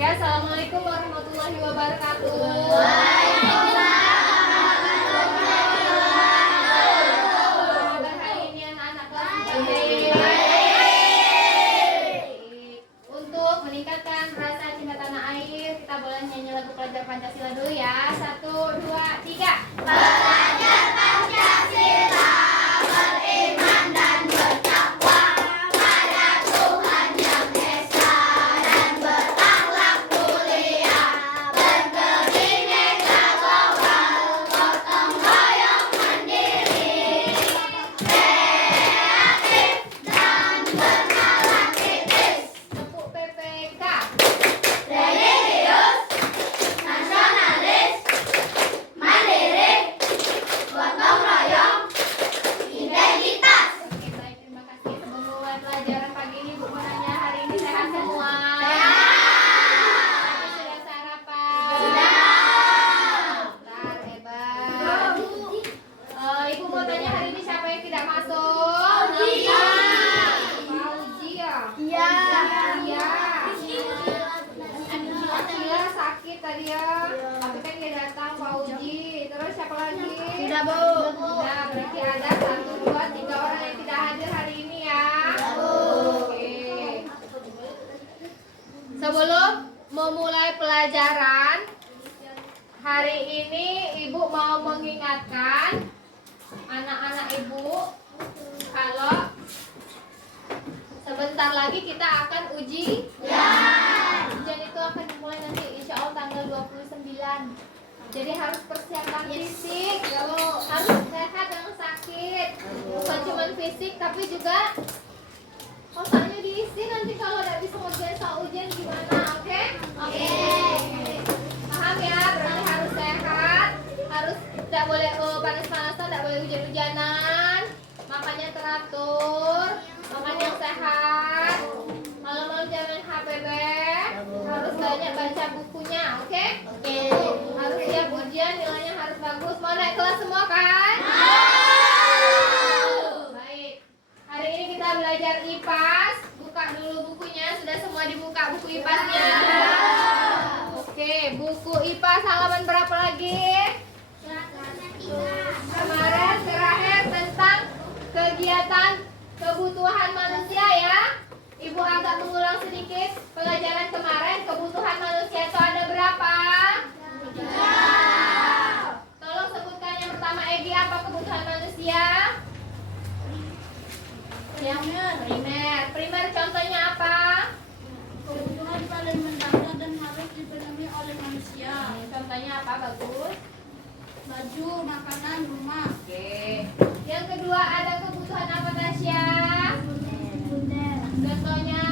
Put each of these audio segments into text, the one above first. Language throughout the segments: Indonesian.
Oke, assalamualaikum warahmatullahi wabarakatuh. Kabar hari ini anak-anak kelas Untuk meningkatkan rasa cinta tanah air, kita boleh nyanyi lagu pelajar Pancasila dulu ya. 1, 2, 3. Belajar Pancasila, beriman dan bertakwa pada Tuhan Yang Esa dan berakhlak mulia, berkebineka global, gotong royong mandiri, kreatif dan bernalar kritis, Tepuk PPK. religius, nasionalis, mandiri, gotong royong, integritas. Oke, baik, terima kasih. Sebelum mulai pelajaran pagi ini, Bu mau nanya, hari ini sehat semua? Tadi sudah sarapan? Sudah. Bentar, hebat. Ibu mau tanya, hari ini siapa yang tidak masuk? Fauzi. Fauzi ya? Iya. Iya. Akila sakit tadi ya, tapi kan dia datang Fauzi. Terus siapa lagi? Sudah, Bu. Sudah, berarti ada 1, 2, 3 orang yang tidak hadir hari ini ya. Oke. Sebelum memulai pelajaran hari ini, Ibu mau mengingatkan anak-anak Ibu kalau sebentar lagi kita akan ujian. Ujian itu akan dimulai nanti insya Allah tanggal 29. Jadi harus persiapan fisik, kalau harus sehat, jangan sakit. Bukan cuma fisik tapi juga otaknya diisi, nanti kalau tidak bisa ujian soal ujian gimana, oke? Oke. Paham ya? Berarti harus sehat, harus tidak boleh panas-panasan, tidak boleh hujan-hujanan, makannya teratur, makan yang sehat. Malam-malam jangan HPB, harus banyak baca bukunya, oke? Harus siap ujian, nilainya harus bagus. Mau naik kelas semua kan? Baik. Hari ini kita belajar IPAS. Buka dulu bukunya. Sudah semua dibuka buku IPAS-nya? Oke, buku IPAS halaman berapa lagi? Kemarin terakhir tentang kegiatan kebutuhan manusia ya. Ibu agak mengulang sedikit pelajaran kemarin. Kebutuhan manusia itu ada berapa? 3. Tolong sebutkan yang pertama, Egi, apa kebutuhan manusia? Primer contohnya apa? Kebutuhan paling mendasar dan harus dipenuhi oleh manusia. Contohnya apa? Bagus. Baju, makanan, rumah. Oke. Yang kedua ada kebutuhan apa, Tasya? Contohnya?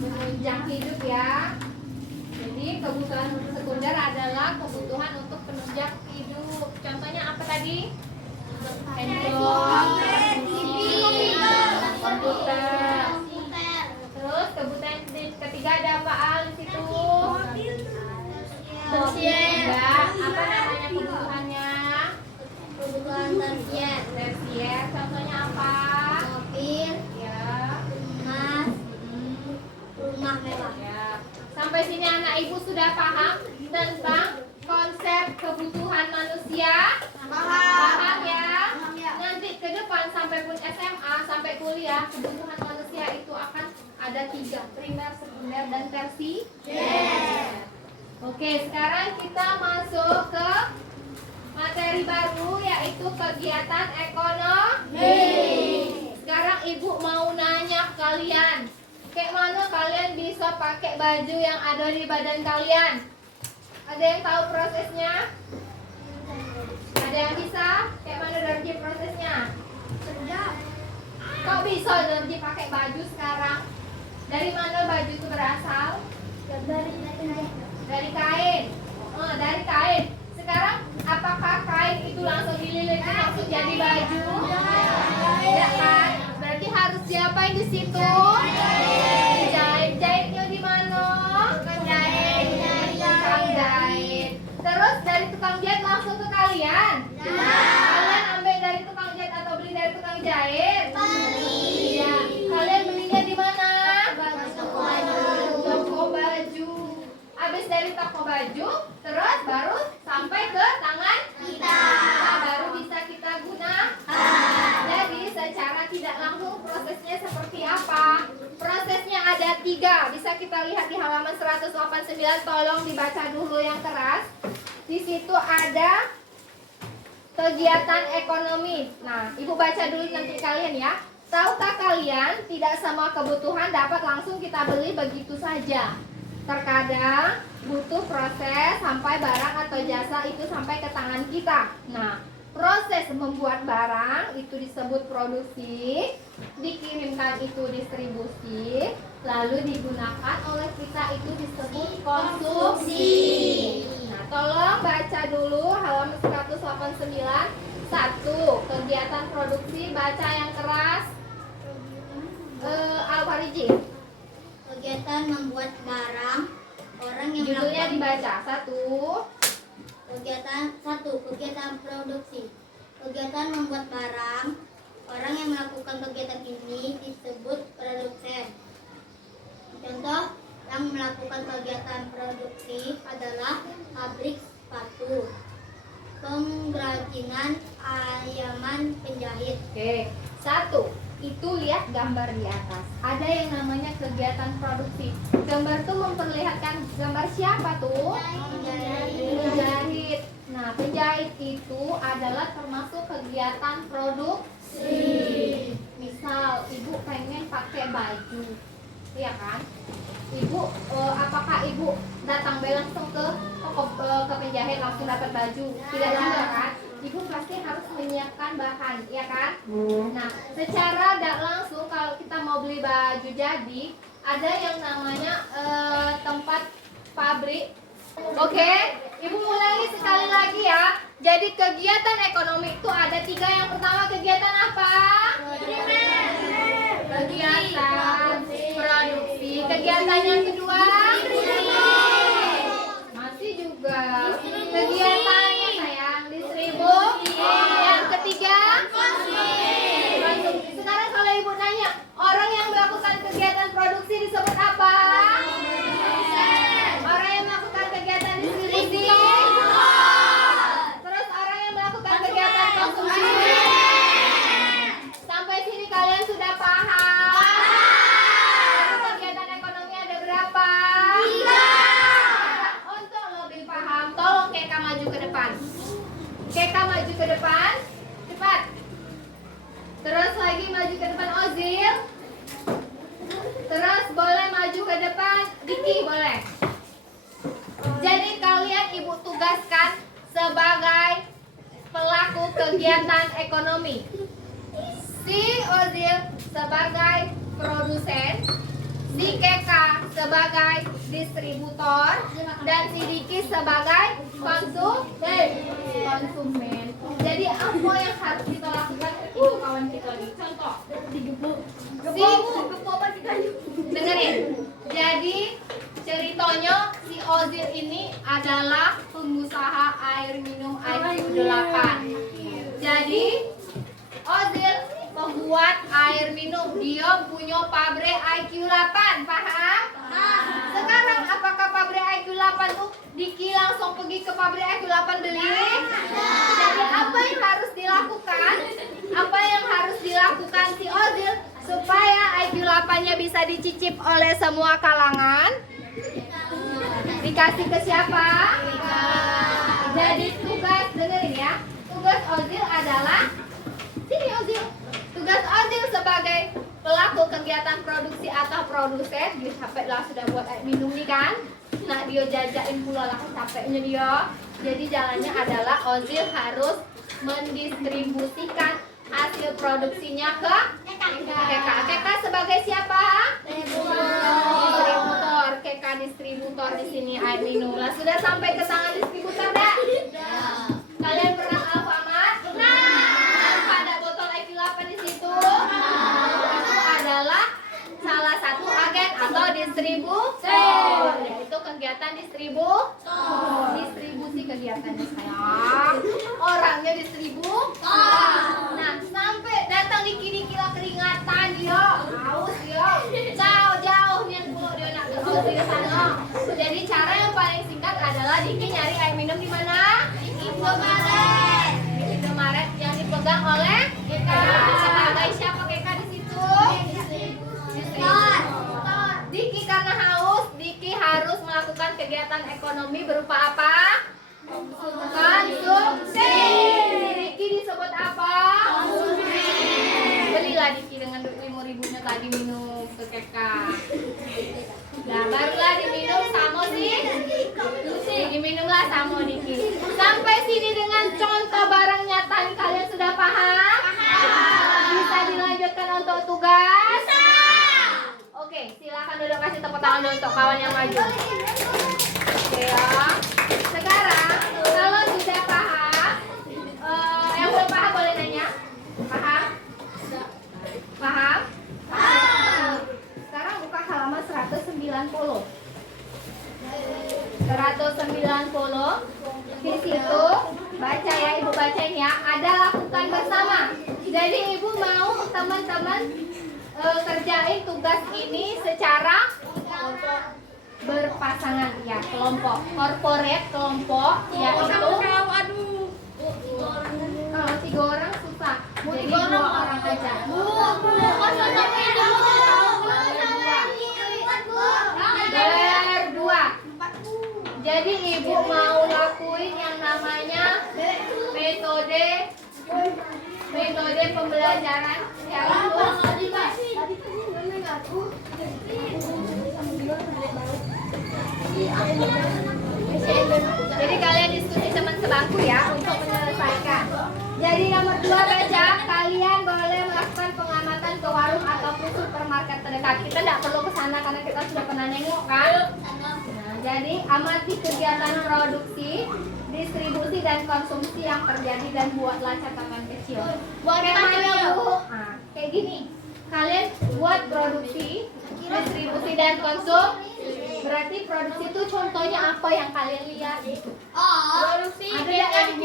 Penunjang hidup ya. Jadi kebutuhan sekunder adalah kebutuhan untuk penunjang hidup. Contohnya apa tadi? Handphone, komputer. Terus kebutuhan ketiga ada apa, Al, di situ? Enggak. Apa namanya kebutuhannya? Kebutuhan tersier, Tersier. Contohnya apa? mobil, Ya. emas, rumah mewah. Ya. Sampai sini anak ibu sudah paham tentang konsep kebutuhan manusia? Paham ya? Nanti ke depan sampai pun SMA, sampai kuliah, kebutuhan manusia itu akan ada 3, primer, sekunder, dan tersier. Oke, sekarang kita masuk ke materi baru, yaitu kegiatan ekonomi. Sekarang ibu mau nanya kalian, kayak mana kalian bisa pakai baju yang ada di badan kalian? Ada yang tahu prosesnya? Ada yang bisa? Kayak mana Darji prosesnya? Kok bisa Darji pakai baju sekarang? Dari mana baju itu berasal? Dari kain. Dari kain. Sekarang apakah kain itu langsung dililit langsung jadi baju? Ya kan? Berarti harus diapain di situ? Dijahit. Jahitnya di mana? Tukang jahit. Terus dari tukang jahit langsung ke kalian? Kalian ambil baju, terus baru sampai ke tangan kita. Nah, baru bisa kita gunakan. Jadi secara tidak langsung prosesnya seperti apa? Prosesnya ada 3. Bisa kita lihat di halaman 189. Tolong dibaca dulu yang keras. Di situ ada kegiatan ekonomi. Nah, Ibu baca dulu nanti kalian ya. Tahukah kalian tidak semua kebutuhan dapat langsung kita beli begitu saja. Terkadang butuh proses sampai barang atau jasa itu sampai ke tangan kita. Nah, proses membuat barang itu disebut produksi, dikirimkan itu distribusi, lalu digunakan oleh kita itu disebut konsumsi. Nah, tolong baca dulu halaman 189. 1. Kegiatan produksi, baca yang keras. Al-Fariji. Kegiatan membuat barang, orang yang Judulnya melakukan dibaca. 1. kegiatan produksi. Kegiatan membuat barang, orang yang melakukan kegiatan ini disebut produsen. Contoh yang melakukan kegiatan produksi adalah pabrik sepatu, pengrajinan ayaman penjahit. Oke. 1. Itu lihat gambar di atas. Ada yang namanya kegiatan produksi. Gambar tuh memperlihatkan gambar siapa tuh? Penjahit. Nah, penjahit itu adalah termasuk kegiatan produksi. Misal ibu pengen pakai baju, iya kan? Ibu, apakah ibu datang langsung ke penjahit langsung dapat baju? Tidak juga kan? Ibu pasti harus menyiapkan bahan, ya kan? Nah, secara tidak langsung kalau kita mau beli baju jadi, ada yang namanya tempat pabrik. Oke, Ibu ulangi sekali lagi ya. Jadi kegiatan ekonomi itu ada 3. Yang pertama kegiatan apa? Kegiatan produksi. Kegiatan yang kedua? Masih juga. Kegiatannya sayang distribusi. Yang ketiga? Konsumsi. Sekarang kalau ibu nanya, orang yang melakukan kegiatan produksi disebut apa? Orang yang melakukan kegiatan distribusi. Terus orang yang melakukan kegiatan konsumsi. Sampai sini kalian sudah paham? Kegiatan ekonomi ada berapa? 3. Untuk lebih paham, tolong Keka maju ke depan. Keka maju ke depan, cepat. Terus lagi maju ke depan Ozil. Terus boleh maju ke depan Diki, boleh. Jadi kalian ibu tugaskan sebagai pelaku kegiatan ekonomi. Si Ozil sebagai produsen, si Keka sebagai distributor, dan si Diki sebagai konsumen. Jadi apa yang harus kita lakukan ketika kawan kita nih? Contoh, dengerin. Jadi ceritanya si Ozil ini adalah pengusaha air minum IQ 8. Jadi Ozil pembuat air minum, dia punya pabrik IQ 8, paham? Sekarang apakah pabrik IQ 8 tuh Diki langsung pergi ke pabrik IQ 8 beli? Jadi apa yang harus dilakukan? Apa yang harus dilakukan si Ozil supaya IQ 8-nya bisa dicicip oleh semua kalangan? Dikasih ke siapa? Jadi tugas, dengerin ya. Tugas Ozil adalah, sini Ozil. Tugas Ozil sebagai pelaku kegiatan produksi atau produsen, dia capek lah sudah buat air minum nih kan. Nah, dia jajain pula lah capeknya dia. Jadi jalannya adalah Ozil harus mendistribusikan hasil produksinya ke Keka. Keka sebagai siapa? Distributor. Keka distributor di sini air minum. Lah sudah sampai ke tangan distributor dah? Kalian pernah Alfamart? Tanpa ada botol IQ 8 di situ? Itu adalah salah satu agen atau distributor. Yaitu kegiatan distribusi kegiatannya sayang. Orangnya distributor. Nah, sampai datang Diki lah keringatan dia, haus dia, jauh-jauh nih dia nak ke sana. Jadi cara yang paling singkat adalah Diki nyari air minum di mana? Indomaret. Indomaret yang dipegang oleh Keka. Sebagai siapa Keka di situ? Diki karena haus, Diki harus melakukan kegiatan ekonomi berupa apa? Konsumsi. Diki disebut apa? Konsumsi. Belilah Diki dengan duit 5.000-nya tadi minum ke Keka. Nah, barulah diminum samo sih. Diminumlah samo Diki. Sampai sini dengan contoh barang nyata kalian sudah paham? Bisa dilanjutkan untuk tugas? Oke, silakan duduk, kasih tepuk tangan dulu untuk kawan yang maju. Oke ya. Sekarang kalau sudah paham, yang belum paham boleh nanya. Paham? Paham? Sekarang buka halaman 190. 190. Di situ baca ya, ibu bacain ya. Ada lakukan bersama. Jadi ibu mau teman-teman kerjain tugas ini secara berpasangan ya, kelompok, corporate kelompok ya itu. Kalau 3 orang susah, jadi 2 orang aja. Berdua. Jadi ibu mau lakuin yang namanya metode pembelajaran yang jadi kalian diskusi teman sebangku ya untuk menyelesaikan. Jadi nomor 2 baca, kalian boleh melakukan pengamatan ke warung ataupun supermarket terdekat. Kita tidak perlu ke sana karena kita sudah pernah nengok kan. Nah, jadi amati kegiatan produksi, distribusi dan konsumsi yang terjadi dan buatlah catatan kecil. Kayak mana Bu? Nah, kayak gini. Kalian buat produksi, distribusi dan konsumsi. Berarti produksi itu contohnya apa yang kalian lihat? Produksi ada yang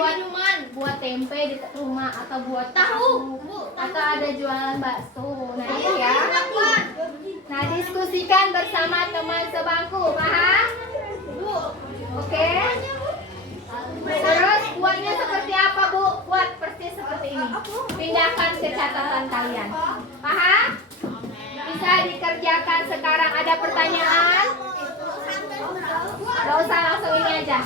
buat tempe di rumah atau buat tahu atau ada jualan bakso. Nah itu ya. Nah diskusikan bersama teman sebangku, paham? Oke. Terus buatnya seperti apa Bu? Buat persis seperti ini. Pindahkan ke catatan kalian. Paham? Bisa dikerjakan sekarang. Ada pertanyaan? Gak usah, langsung ini aja.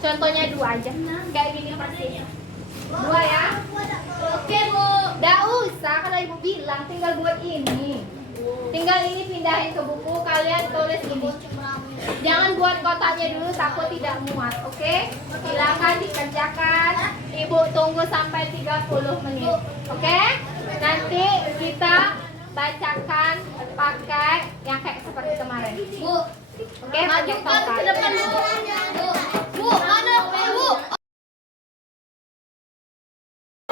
Contohnya 2 aja. Kayak gini persis. 2 ya. Oke Bu. Gak usah, kalau ibu bilang tinggal buat ini. Tinggal ini pindahin ke buku, kalian tulis ini. Jangan buat kotaknya dulu, takut tidak muat. Oke? Silakan dikerjakan. Ibu tunggu sampai 30 menit. Oke? Nanti kita bacakan pakai yang kayak seperti kemarin. Bu. Oke, majukan ke depan Bu. Bu, mana Bu?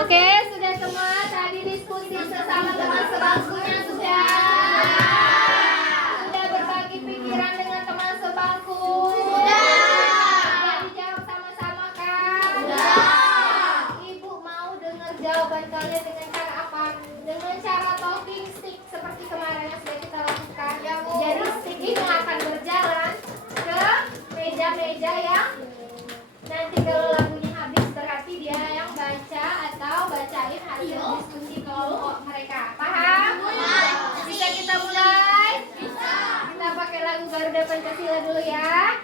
Oke, sudah semua tadi diskusi sesama teman sebangkunya sudah. Sudah berbagi pikiran dengan teman sebangku. Sudah. Sudah dijawab sama-sama kan? Sudah. Ibu mau dengar jawaban kalian dengan cara apa? Dengan cara talking stick seperti kemarin yang sudah kita lakukan. Ya, Bu. Jadi stick ini akan berjalan ke meja-meja yang nanti kalau lagunya habis berarti dia yang baca atau bacain hasil diskusi kelompok mereka. Paham? Bisa kita mulai? Bisa. Kita pakai lagu Garuda Pancasila dulu ya.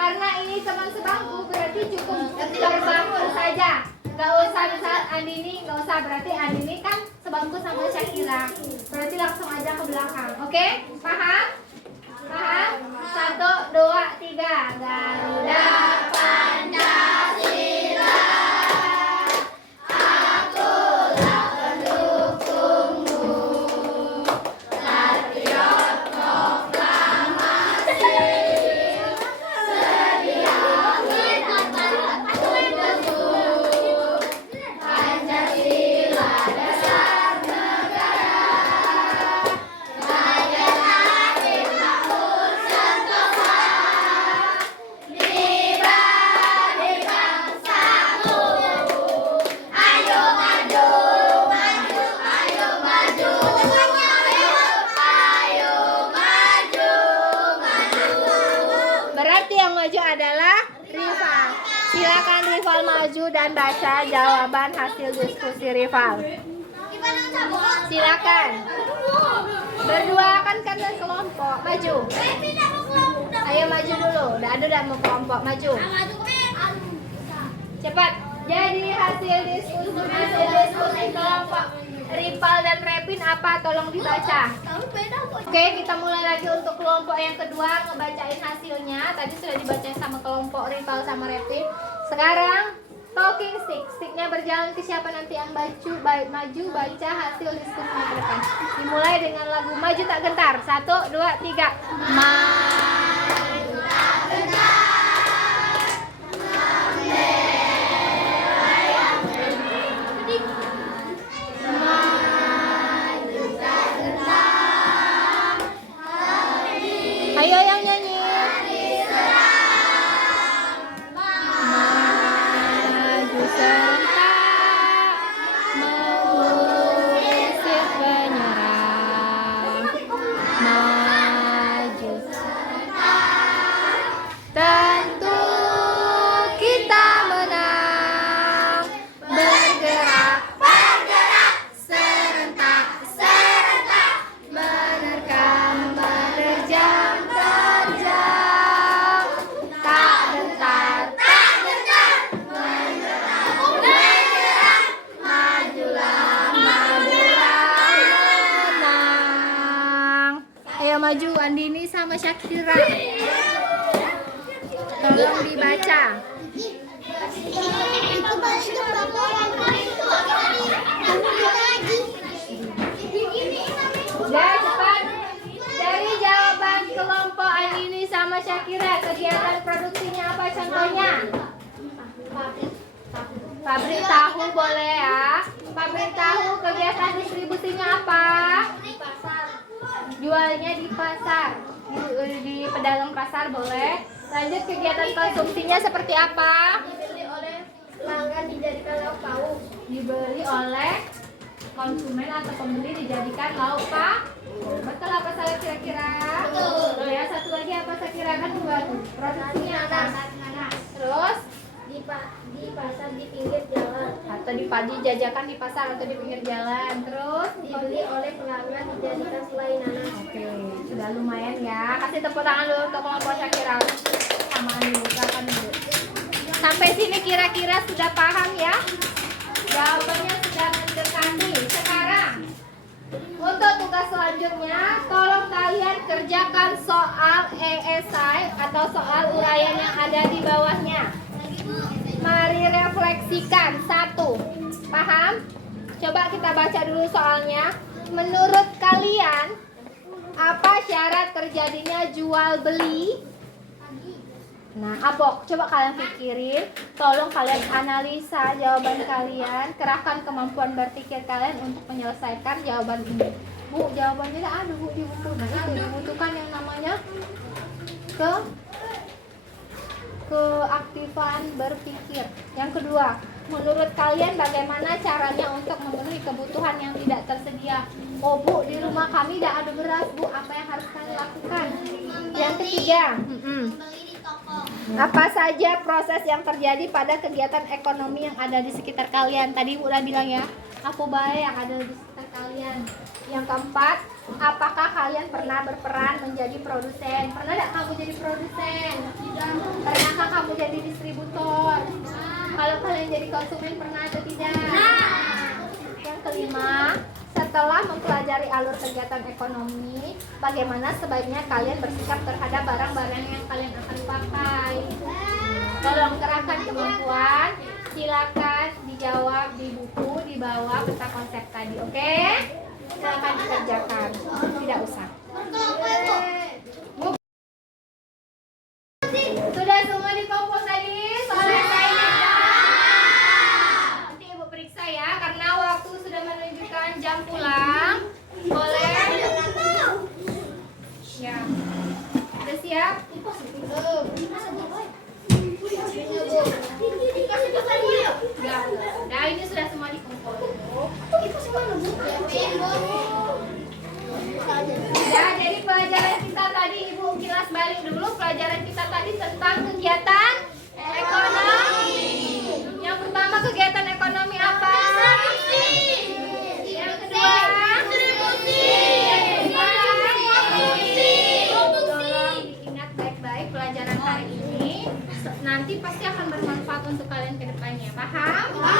Karena ini teman sebangku berarti cukup berbangku saja. Gak usah misal Andini, gak usah, berarti Andini kan sebangku sama Syakira. Berarti langsung aja ke belakang. Oke? Paham? Paham? 1, 2, 3. Garuda Pancasila. Akulah pendukungmu. Patriot proklamasi. Sedia kita untukmu. Pancasila dasar negara. Rakyat adil makmur sentosa. Di dan baca jawaban hasil diskusi rival. Silakan. Berdua kan karena kelompok. Maju. Ayo maju dulu. Udah mau kelompok. Maju. Cepat. Jadi hasil diskusi kelompok Rival dan Repin apa? Tolong dibaca. Oke, kita mulai lagi untuk kelompok yang kedua, ngebacain hasilnya. Tadi sudah dibacain sama kelompok Rival sama Repin. Sekarang talking stick. Sticknya berjalan ke siapa nanti yang maju baca hasil diskusi ke depan. Dimulai dengan lagu Maju Tak Gentar. 1, 2, 3. Maju tak gentar. Ayo yang nyanyi. Maju serentak, mengusir penyerang. Maju serentak, tentu kita menang. Bergerak serentak, menerkam, menerjang. Maju Andini sama Syakira. Tolong dibaca. Ya, cepat. Dari jawaban kelompok Andini sama Syakira, kegiatan produksinya apa contohnya? Pabrik tahu boleh ya. Pabrik tahu kegiatan distribusinya apa? Jualnya di pasar, di pedagang pasar boleh. Lanjut, kegiatan konsumsinya seperti apa? Dibeli oleh pelanggan, dijadikan lauk pauk. Dibeli oleh konsumen atau pembeli, dijadikan lauk pauk. Betul apa salah kira-kira? Betul. Ya, satu lagi apa saya kira kan dua tuh. Produksinya apa? Terus Di pasar di pinggir jalan. atau dijajakan di pasar atau di pinggir jalan. Terus Dibeli oleh pelanggan, dijadikan selai nanas. Oke, sudah lumayan ya. Kasih tepuk tangan dulu untuk kelompok Syakira. Samaan dulu, silakan dulu. Sampai sini kira-kira sudah paham ya? Jawabannya sudah mendekati. Sekarang untuk tugas selanjutnya, tolong kalian kerjakan soal esai atau soal uraian yang ada di bawahnya. Mari refleksikan. 1. Paham? Coba kita baca dulu soalnya. Menurut kalian, apa syarat terjadinya jual beli? Nah, Abok, coba kalian pikirin. Tolong kalian analisa jawaban kalian. Kerahkan kemampuan berpikir kalian untuk menyelesaikan jawaban ini. Bu, jawabannya ada Bu di buku. Nah, itu dibutuhkan yang namanya keaktifan berpikir. Yang kedua, menurut kalian bagaimana caranya untuk memenuhi kebutuhan yang tidak tersedia? Oh Bu, di rumah kami tidak ada beras Bu, apa yang harus kalian lakukan? Yang ketiga, apa saja proses yang terjadi pada kegiatan ekonomi yang ada di sekitar kalian? Tadi Bu udah bilang ya, apa baik yang ada di sekitar kalian. Yang keempat, apakah kalian pernah berperan menjadi produsen? Pernah tidak kamu jadi produsen? Pernahkah kamu jadi distributor? Kalau kalian jadi konsumen, pernah atau tidak? Yang kelima, setelah mempelajari alur kegiatan ekonomi, bagaimana sebaiknya kalian bersikap terhadap barang-barang yang kalian akan pakai? Tolong kerahkan kemampuan. Silakan dijawab di buku di bawah peta konsep tadi, oke? Silakan dikerjakan, tidak usah. Sudah semua dikompos tadi? Soalnya saya nanti Ibu periksa ya, karena waktu sudah menunjukkan jam pulang. Boleh? Ya. Sudah siap? Nah, ini sudah semua dikumpul. Ya, jadi pelajaran kita tadi Ibu kilas balik dulu. Pelajaran kita tadi tentang kegiatan ekonomi. Yang pertama kegiatan ekonomi apa? Yang kedua, ingat baik-baik pelajaran hari ini. Nanti pasti akan bermanfaat untuk kalian ke depannya. Paham?